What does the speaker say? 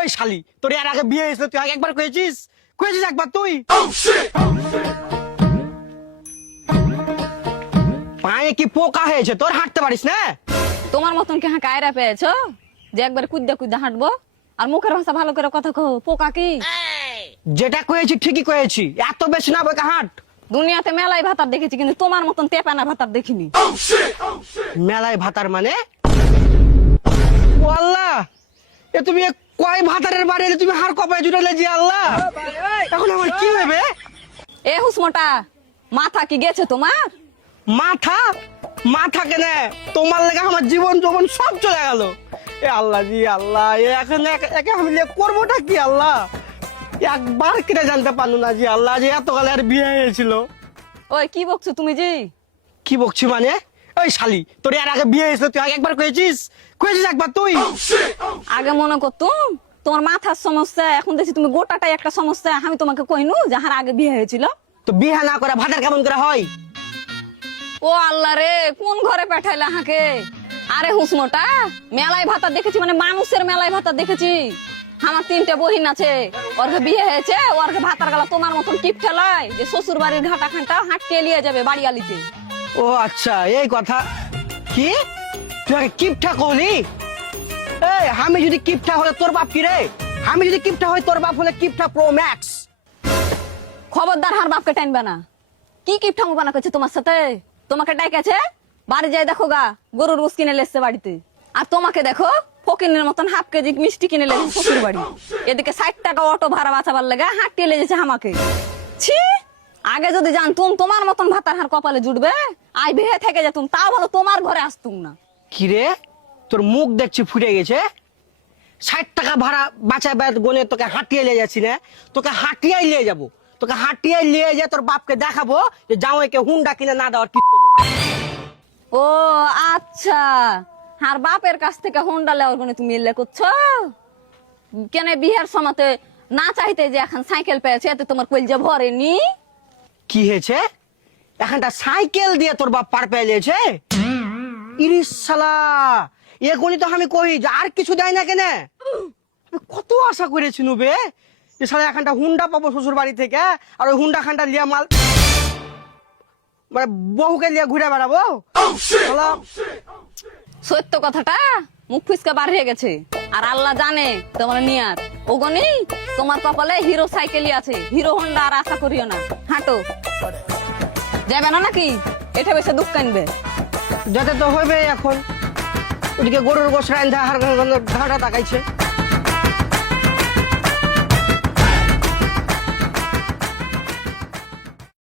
ওই শালি, তোর এর আগে বিয়ে হয়েছিল, তুই আগে একবার কয়েছিস একবার তুই। পায়ে কি পোকা হয়েছে তোর, হাঁটতে পারিস না? তোমার মতন কি হ্যাঁ কায়রা পেয়েছো যে একবার কুদ্দা কুদ্দা হাঁটবো? আর মুখের ভাষা ভালো করে কথা কও, পোকা কি? যেটা কয়েছি ঠিকই কয়েছি, এত বেশি না বইকা হাঁট। দুনিয়াতে মেলাই ভাতার দেখেছি, কিন্তু তোমার মতন তেপানা ভাতার দেখিনি। মেলায় ভাতার মানে? ও আল্লাহ, এ তুমি কয় ভাতারের বাড়ি এলে তুমি হার কপায় জুড়ালে জি আল্লাহ, এখন আমার কি হবে? এ হুসমটা, মাথা কি গেছে তোমার? মাথা মাথা কেনে? তোমার লেগে আমার জীবন যৌবন সব চলে গেল। এ আল্লাহ জি আল্লাহ, এখন একে আমি করবোটা কি আল্লাহ? একবার কিনে জানতে পারলো না জি আল্লাহ যে এতকালে আর বিয়ে হয়েছিল। ওই কি বকছো তুমি জি? কি বকছি মানে? ওই শালি, তোর এর আগে বিয়ে হয়েছিল, তুই আগে একবার কয়েছিস একবার তুই। আগে মনে করতুম তোমার মাথার সমস্যা, এখন দেখছি তুমি গোটাটাই একটা সমস্যা। আমি তোমাকে কইনু যাহার আগে বিয়ে হয়েছিল? তো বিয়ে না করে ভাতার কেমন করে হয়? ও আল্লাহ রে, কোন ঘরে পাঠাইলা হাকে? আরে হুসমটা, মেলায় ভাতা দেখেছি, মানে মানুষের মেলায় ভাতা দেখেছি। আমার 3টে বহিন আছে, ওরকে বিয়ে হয়েছে, ওরকে ভাতার গালা তোমার মতন টিপ ঠেলায় যে শ্বশুর বাড়ির ঘাটা খানটা হাঁটকে লিয়ে যাবে বাড়ি আলিতে। ও আচ্ছা, এই কথা। কি তুই আগে কিপটা করলি? এই আমি যদি কিপটা হলে তোর বাপ কি রে? আমি যদি কিপটা হই তোর বাপ হলে কিপটা প্রো ম্যাক্স। খবরদার হার বাপকে টাইনবে না। কি কিপঠামো বানা করছে তোমার সাথে? তোমাকে ডাইকেছে বাড়ি যাই দেখো গা, গরুর গোস কিনে লেসছে বাড়িতে। আর তোমাকে দেখো ফকিনের মতন হাফ কেজি মিষ্টি কিনে লেছে শ্বশুর বাড়ি। এদিকে 60 টাকা অটো ভাড়া বাঁচাবার লেগে হাঁটিয়ে লেগেছে আমাকে। ছি, আগে যদি জানতুম তোমার মতন ভাতার হার কপালে জুটবে, আই বিয়ে থেকে যেতুম, তাও ভালো তোমার ঘরে আসতুম না। কি রে, তোর মুখ দেখছি ফুটে গেছে। 60 টাকা ভাড়া বাঁচাবে গনে তোকে হাঁটিয়ে নিয়ে যাচ্ছি না? তোকে হাঁটিয়াই নিয়ে যাবো, তোকে হাঁটিয়াই নিয়ে যা তোর বাপকে দেখাবো যে জামাইকে হুন্ডা কিনে না দেওয়ার কি। ও আচ্ছা, আর বাপের কাছ থেকে হোন্ডা লেওয়ার গনে তুমি এলে করছো কেন? বিয়ের সময়তে না চাইতে যে এখন সাইকেল পেয়েছে, এতে তোমার কলজা ভরেনি? কি হয়েছে? এখানটা সাইকেল দিয়ে তোর বাপ পার পেয়ে লিয়েছে? ইরিশ শালা, এ গণি তো আমি কই যে আর কিছু দেয় না কেন? কত আশা করেছি নুবে যে শালা এখানটা হুন্ডা পাবো শ্বশুর বাড়ি থেকে, আর ওই হুন্ডা খানটা লিয়া মাল মানে বহুকে লিয়ে ঘুরে বেড়াবো। শালা, সত্য কথাটা মুখ ফিসকা বার হয়ে গেছে। আর আল্লাহ জানে তোমার নিয়াত। ওগনি তোমার কপালে হিরো সাইকেলই আছে, হিরো হোন্ডা আর আশা করিও না। হাঁটো, যাবে না নাকি? এটা বেশি দুঃখ কানবে। যাতে তো হইবে। এখন ওদিকে গরুর গোস রান্ধা হার ঘাটা তাকাইছে।